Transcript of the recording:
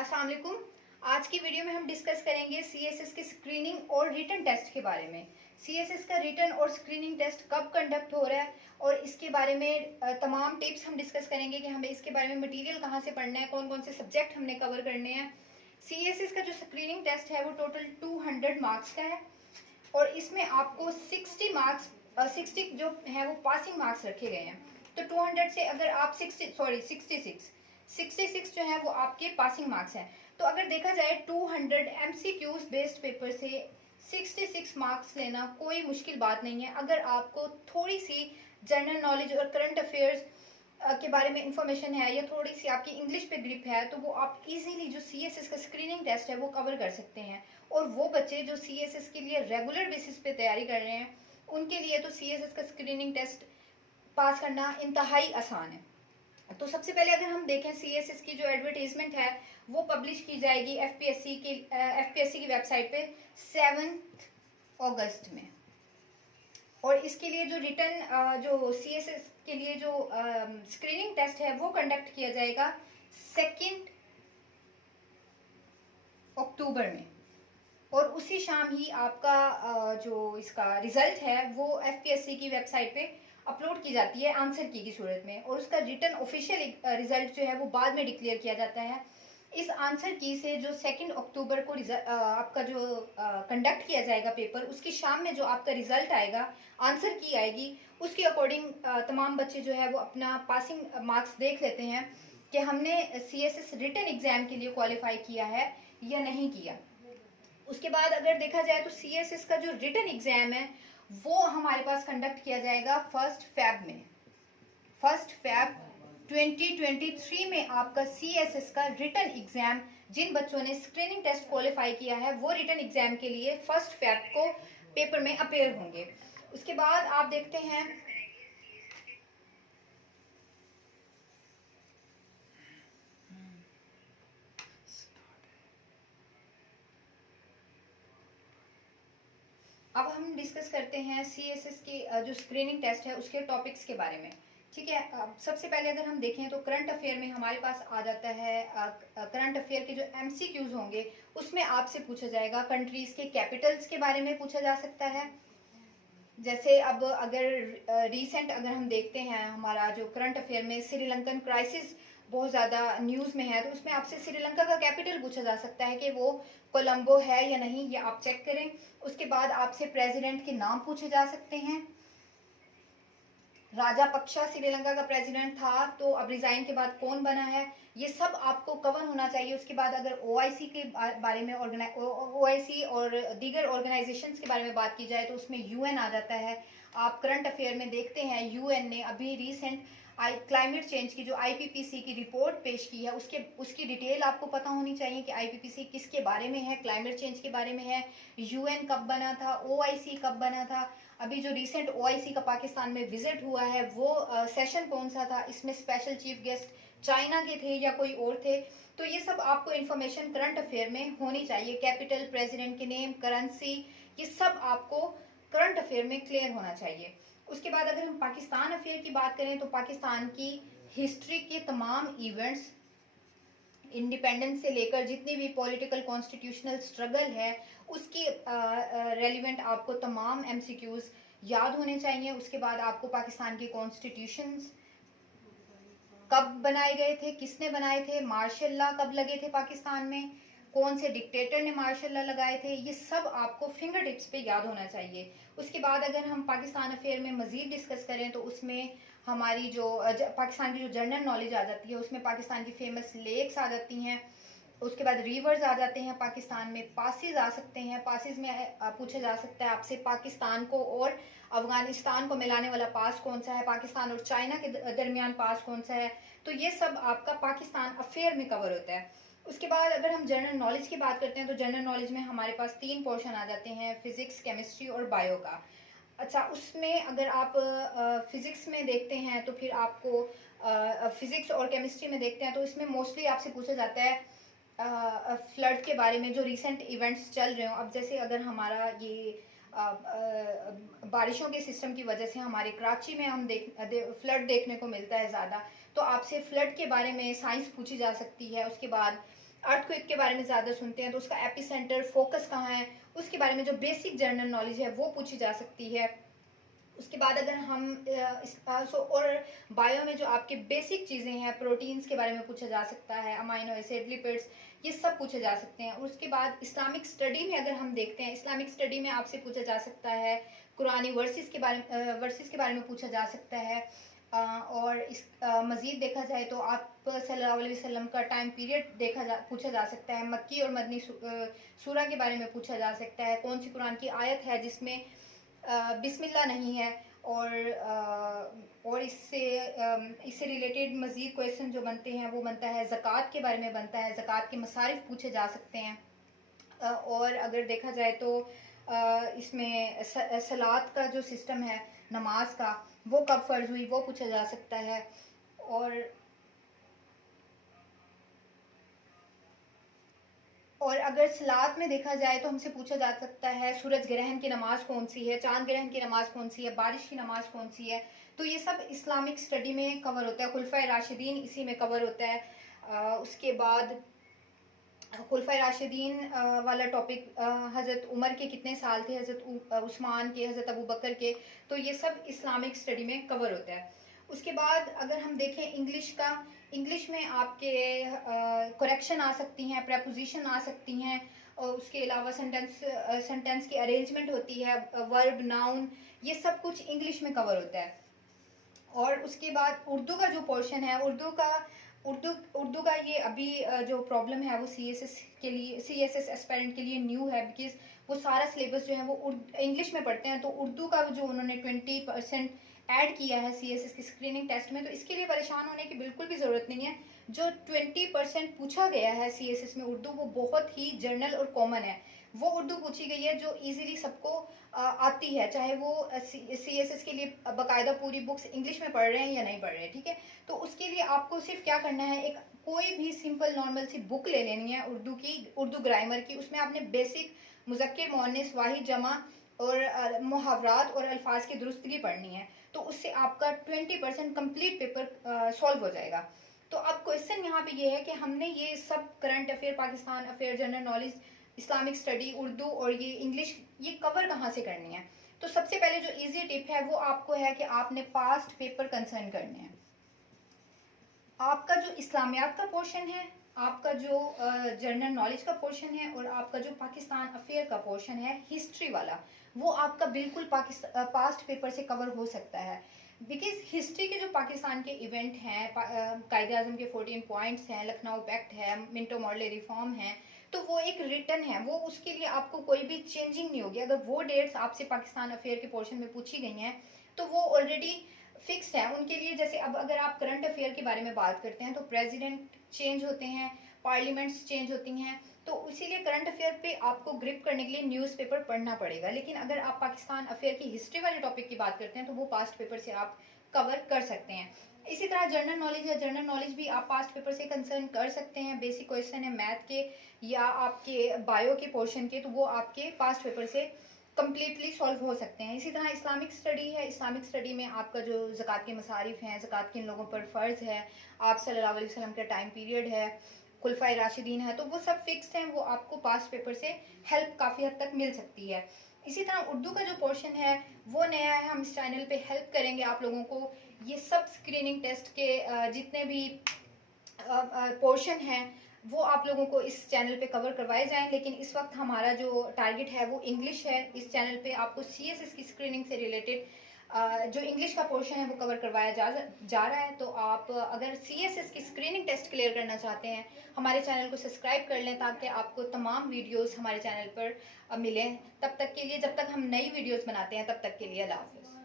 अस्सलाम वालेकुम। आज की वीडियो में हम डिस्कस करेंगे सीएसएस के स्क्रीनिंग और रिटन टेस्ट के बारे में। सीएसएस का रिटन और स्क्रीनिंग टेस्ट कब कंडक्ट हो रहा है और इसके बारे में तमाम टिप्स हम डिस्कस करेंगे कि हमें इसके बारे में मटेरियल कहाँ से पढ़ना है, कौन कौन से सब्जेक्ट हमने कवर करने हैं। सीएसएस का जो स्क्रीनिंग टेस्ट है वो टोटल 200 मार्क्स का है और इसमें आपको 60 मार्क्स 60 जो है वो पासिंग मार्क्स रखे गए हैं। तो 200 से अगर आप 66 जो है वो आपके पासिंग मार्क्स हैं। तो अगर देखा जाए 200 एमसीक्यूज बेस्ड पेपर से 66 मार्क्स लेना कोई मुश्किल बात नहीं है। अगर आपको थोड़ी सी जनरल नॉलेज और करंट अफेयर्स के बारे में इंफॉर्मेशन है या थोड़ी सी आपकी इंग्लिश पे ग्रिप है तो वो आप इजीली जो सीएसएस का स्क्रीनिंग टेस्ट है वो कवर कर सकते हैं। और वो बच्चे जो सीएसएस के लिए रेगुलर बेसिस पे तैयारी कर रहे हैं उनके लिए तो सीएसएस का स्क्रीनिंग टेस्ट पास करना इंतहाई आसान है। तो सबसे पहले अगर हम देखें सीएसएस की जो एडवर्टीजमेंट है वो पब्लिश की जाएगी एफपीएससी की वेबसाइट पे 7 अगस्त में। और इसके लिए जो रिटन जो सीएसएस के लिए जो स्क्रीनिंग टेस्ट है वो कंडक्ट किया जाएगा 2 अक्टूबर में। और उसी शाम ही आपका जो इसका रिजल्ट है वो एफपीएससी की वेबसाइट पे अपलोड की जाती है आंसर की सूरत में। और उसका रिटन ऑफिशियल रिजल्ट जो है वो बाद में डिक्लेयर किया जाता है। इस आंसर की से जो 2 अक्टूबर को आपका जो कंडक्ट किया जाएगा पेपर, उसकी शाम में जो आपका रिजल्ट आएगा, आंसर की आएगी, उसके अकॉर्डिंग तमाम बच्चे जो है वो अपना पासिंग मार्क्स देख लेते हैं कि हमने सीएसएस रिटन एग्जाम के लिए क्वालिफाई किया है या नहीं किया। उसके बाद अगर देखा जाए तो सीएसएस का जो रिटन एग्जाम है वो हमारे पास कंडक्ट किया जाएगा 1 फेब में। 1 फेब 2023 में आपका सीएसएस का रिटन एग्जाम, जिन बच्चों ने स्क्रीनिंग टेस्ट क्वालिफाई किया है वो रिटन एग्जाम के लिए 1 फेब को पेपर में अपेयर होंगे। उसके बाद आप देखते हैं अब हम डिस्कस करते हैं सीएसएस के जो स्क्रीनिंग टेस्ट है उसके टॉपिक्स के बारे में। ठीक है, सबसे पहले अगर हम देखें तो करंट अफेयर में हमारे पास आ जाता है करंट अफेयर के जो एमसीक्यूज होंगे उसमें आपसे पूछा जाएगा कंट्रीज के कैपिटल्स के बारे में पूछा जा सकता है। जैसे अब अगर रिसेंट अगर हम देखते हैं हमारा जो करंट अफेयर में श्रीलंकन क्राइसिस बहुत ज़्यादा न्यूज़ में है तो उसमें आपसे श्रीलंका का कैपिटल पूछा जा सकता है कि वो कोलंबो है या नहीं, ये आप चेक करें। उसके बाद आपसे प्रेसिडेंट के नाम पूछे जा सकते हैं। राजापक्सा श्रीलंका का प्रेसिडेंट था तो अब रिजाइन के बाद कौन बना है, ये सब आपको कवर होना चाहिए। उसके बाद अगर ओआईसी के बारे में ओआईसी और दीगर ऑर्गेनाइजेशंस के बारे में बात की जाए तो उसमें यूएन आ जाता है। आप करंट अफेयर में देखते हैं यूएन ने अभी रिसेंट क्लाइमेट चेंज की जो आईपीपीसी की रिपोर्ट पेश की है उसकी डिटेल आपको पता होनी चाहिए कि आईपीपीसी किसके बारे में है, क्लाइमेट चेंज के बारे में है, यूएन कब बना था, ओआईसी कब बना था, अभी जो रिसेंट ओआईसी का पाकिस्तान में विजिट हुआ है वो सेशन कौन सा था, इसमें स्पेशल चीफ गेस्ट चाइना के थे या कोई और थे। तो ये सब आपको इन्फॉर्मेशन करंट अफेयर में होनी चाहिए। कैपिटल, प्रेसिडेंट के नेम, करेंसी, ये सब आपको करंट अफेयर में क्लियर होना चाहिए। उसके बाद अगर हम पाकिस्तान अफेयर की बात करें तो पाकिस्तान की हिस्ट्री के तमाम इवेंट्स, इंडिपेंडेंस से लेकर जितनी भी पॉलिटिकल कॉन्स्टिट्यूशनल स्ट्रगल है उसकी रेलिवेंट आपको तमाम एमसीक्यूज याद होने चाहिए। उसके बाद आपको पाकिस्तान के कॉन्स्टिट्यूशंस कब बनाए गए थे, किसने बनाए थे, मार्शल लॉ कब लगे थे पाकिस्तान में, कौन से डिक्टेटर ने मार्शल लॉ लगाए थे, ये सब आपको फिंगर टिप्स पे याद होना चाहिए। उसके बाद अगर हम पाकिस्तान अफेयर में मजीद डिस्कस करें तो उसमें हमारी जो पाकिस्तान की जो जनरल नॉलेज आ जाती है उसमें पाकिस्तान की फेमस लेक्स आ जाती हैं। उसके बाद रिवर्स आ जाते हैं, पाकिस्तान में पासिस आ सकते हैं। पासिस में पूछा जा सकता है आपसे पाकिस्तान को और अफगानिस्तान को मिलाने वाला पास कौन सा है, पाकिस्तान और चाइना के दरमियान पास कौन सा है। तो ये सब आपका पाकिस्तान अफेयर में कवर होता है। उसके बाद अगर हम जनरल नॉलेज की बात करते हैं तो जनरल नॉलेज में हमारे पास 3 पोर्शन आ जाते हैं, फिजिक्स, केमिस्ट्री और बायो का। अच्छा, उसमें अगर आप फिजिक्स में देखते हैं तो फिर आपको फिजिक्स और केमिस्ट्री में देखते हैं तो इसमें मोस्टली आपसे पूछा जाता है फ्लड के बारे में, जो रिसेंट इवेंट्स चल रहे हो। अब जैसे अगर हमारा ये बारिशों के सिस्टम की वजह से हमारे कराची में हम फ्लड देखने को मिलता है ज़्यादा, तो आपसे फ्लड के बारे में साइंस पूछी जा सकती है। उसके बाद अर्थक्वेक के बारे में ज़्यादा सुनते हैं तो उसका एपिसेंटर फोकस कहाँ है, उसके बारे में जो बेसिक जनरल नॉलेज है वो पूछी जा सकती है। उसके बाद अगर हम और बायो में जो आपके बेसिक चीज़ें हैं, प्रोटीन्स के बारे में पूछा जा सकता है, अमाइनो एसिड, लिपिड्स, ये सब पूछे जा सकते हैं। और उसके बाद इस्लामिक स्टडी में अगर हम देखते हैं, इस्लामिक स्टडी में आपसे पूछा जा सकता है कुरानी वर्सेस के बारे में पूछा जा सकता है। और इस मज़ीद देखा जाए तो आप सल्लल्लाहु अलैहि वसल्लम का टाइम पीरियड पूछा जा सकता है, मक्की और मदनी सूरा के बारे में पूछा जा सकता है, कौन सी कुरान की आयत है जिसमें बिस्मिल्लाह नहीं है। और इससे रिलेटेड मज़ीद क्वेश्चन जो बनते हैं वो बनता है ज़कात के बारे में बनता है, ज़कात के मसारिफ पूछे जा सकते हैं। और अगर देखा जाए तो इसमें सलात का जो सिस्टम है नमाज का, वो कब फ़र्ज़ हुई वो पूछा जा सकता है। और अगर सलात में देखा जाए तो हमसे पूछा जा सकता है सूरज ग्रहण की नमाज कौन सी है, चांद ग्रहण की नमाज कौन सी है, बारिश की नमाज कौन सी है। तो ये सब इस्लामिक स्टडी में कवर होता है। खुलफाए राशिदीन इसी में कवर होता है। उसके बाद खुलफाए राशिदीन वाला टॉपिक, हज़रत उमर के कितने साल थे, हज़रत उस्मान के, हज़रत अबू बकर के, तो ये सब इस्लामिक स्टडी में कवर होता है। उसके बाद अगर हम देखें इंग्लिश में आपके करेक्शन आ सकती हैं, प्रेपोजिशन आ सकती हैं, और उसके अलावा सेंटेंस की अरेंजमेंट होती है, वर्ब, नाउन, ये सब कुछ इंग्लिश में कवर होता है। और उसके बाद उर्दू का जो पोर्शन है, उर्दू का ये अभी जो प्रॉब्लम है वो CSS एस्पायरेंट के लिए न्यू है, बिकॉज वो सारा सिलेबस जो है वो इंग्लिश में पढ़ते हैं। तो उर्दू का जो उन्होंने 20% ऐड किया है CSS की स्क्रीनिंग टेस्ट में, तो इसके लिए परेशान होने की बिल्कुल भी ज़रूरत नहीं है। जो 20% पूछा गया है CSS में उर्दू, वो बहुत ही जर्नल और कॉमन है। वो उर्दू पूछी गई है जो इजीली सबको आती है, चाहे वो CSS के लिए बाकायदा पूरी बुक्स इंग्लिश में पढ़ रहे हैं या नहीं पढ़ रहे हैं, ठीक है। तो उसके लिए आपको सिर्फ क्या करना है, एक कोई भी सिंपल नॉर्मल सी बुक ले लेनी है उर्दू ग्रामर की। उसमें आपने बेसिक मुज़क्किर, मुअन्निस, वाहिद, जमा और मुहावरात और अल्फाज की दुरुस्तगी पढ़नी है। तो उससे आपका 20% कंप्लीट पेपर सॉल्व हो जाएगा। तो अब क्वेश्चन यहाँ पे ये है कि हमने ये सब current affair, Pakistan affair, general knowledge, Islamic study, Urdu और ये इंग्लिश, ये कवर कहाँ से करनी है। तो सबसे पहले जो इजी टिप है वो आपको है कि आपने पास्ट पेपर कंसर्न करने हैं। आपका जो इस्लामियात का पोर्शन है, आपका जो जनरल नॉलेज का पोर्शन है, और आपका जो पाकिस्तान अफेयर का पोर्शन है हिस्ट्री वाला, वो आपका बिल्कुल पास्ट पेपर से कवर हो सकता है। बिकॉज हिस्ट्री के जो पाकिस्तान के इवेंट हैं, कायदे आज़म के 14 पॉइंट्स हैं, लखनऊ पैक्ट है, मिंटो मॉडल रिफॉर्म है, तो वो एक रिटर्न है, वो उसके लिए आपको कोई भी चेंजिंग नहीं होगी। अगर वो डेट्स आपसे पाकिस्तान अफेयर के पोर्शन में पूछी गई हैं तो वो ऑलरेडी फिक्स्ड है उनके लिए। जैसे अब अगर आप करंट अफेयर के बारे में बात करते हैं तो प्रेसिडेंट चेंज होते हैं, पार्लियामेंट्स चेंज होती हैं, तो इसीलिए करंट अफेयर पे आपको ग्रिप करने के लिए न्यूज़पेपर पढ़ना पड़ेगा। लेकिन अगर आप पाकिस्तान अफेयर की हिस्ट्री वाले टॉपिक की बात करते हैं तो वो पास्ट पेपर से आप कवर कर सकते हैं। इसी तरह जनरल नॉलेज है, जनरल नॉलेज भी आप पास्ट पेपर से कंसर्न कर सकते हैं। बेसिक क्वेश्चन है मैथ के या आपके बायो के पोर्शन के, तो वो आपके पास्ट पेपर से कम्प्लीटली सॉल्व हो सकते हैं। इसी तरह इस्लामिक स्टडी है, इस्लामिक स्टडी में आपका जो ज़कात के मसारिफ हैं, ज़कात किन लोगों पर फ़र्ज़ है, आप सल्लल्लाहु अलैहि वसल्लम का टाइम पीरियड है, खुलफाए राशिदीन है, तो वो सब फिक्स्ड हैं, वो आपको पास्ट पेपर से हेल्प काफ़ी हद तक मिल सकती है। इसी तरह उर्दू का जो पोर्शन है वो नया है, हम इस चैनल पे हेल्प करेंगे आप लोगों को। ये सब स्क्रीनिंग टेस्ट के जितने भी पोर्शन हैं वो आप लोगों को इस चैनल पे कवर करवाए जाएं। लेकिन इस वक्त हमारा जो टारगेट है वो इंग्लिश है। इस चैनल पे आपको CSS की स्क्रीनिंग से रिलेटेड जो इंग्लिश का पोर्शन है वो कवर करवाया जा रहा है। तो आप अगर CSS की स्क्रीनिंग टेस्ट क्लियर करना चाहते हैं, हमारे चैनल को सब्सक्राइब कर लें ताकि आपको तमाम वीडियोस हमारे चैनल पर मिलें। तब तक के लिए, जब तक हम नई वीडियोस बनाते हैं, तब तक के लिए अल्लाह हाफ़िज़।